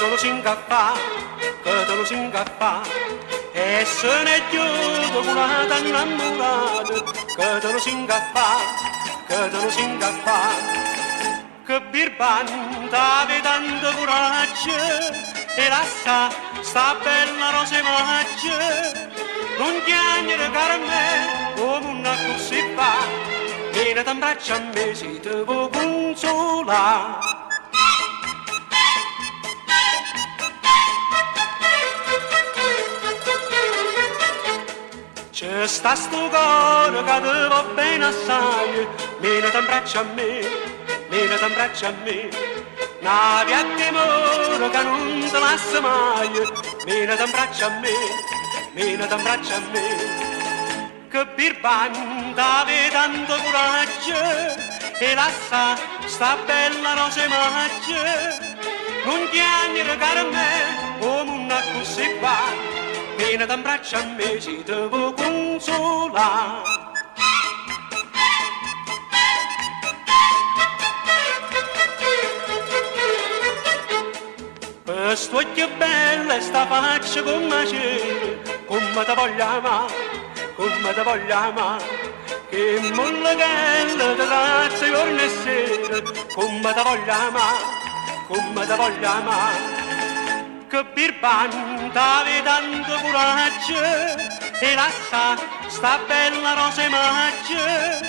te lo singappa, che te lo singappa, e se ne è chiuso con una donna innamorata, che te lo singappa, che te lo singappa. Che birbanta ave tanto coraggio e lascia sta bella rosa maggia non chiagnere caro me come una così fa viene t'abbraccia a me si te può consolare. C'è sta sto cuore che te va bene assai viene t'abbraccia a me vieni t'abbraccia a me, navi a timore che non te lascia mai, vieni t'abbraccia a me, vieni t'abbraccia a me, che birbanta ave tanto coraggio e lascia sta bella rosa maggia, non chiagnere caro a me come una così va, vieni t'abbraccia a me si te può consolare. Questo occhio bello e sta faccia come c'è, come te voglio amare, come te voglio amare, che molla che te tratta giorno e sera, come te voglio amare, come te voglio amare, che birbanta ave tanto coraggio e lascia sta bella rosa maggia,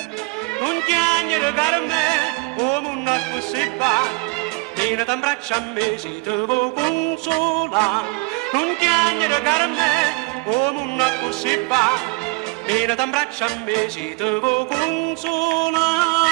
non chiagnere caro a me come una così va. Vieni t'abbraccia a me si te può consolare, non chiagnere caro a me come una così fa, vieni t'abbraccia a me si te può consolare.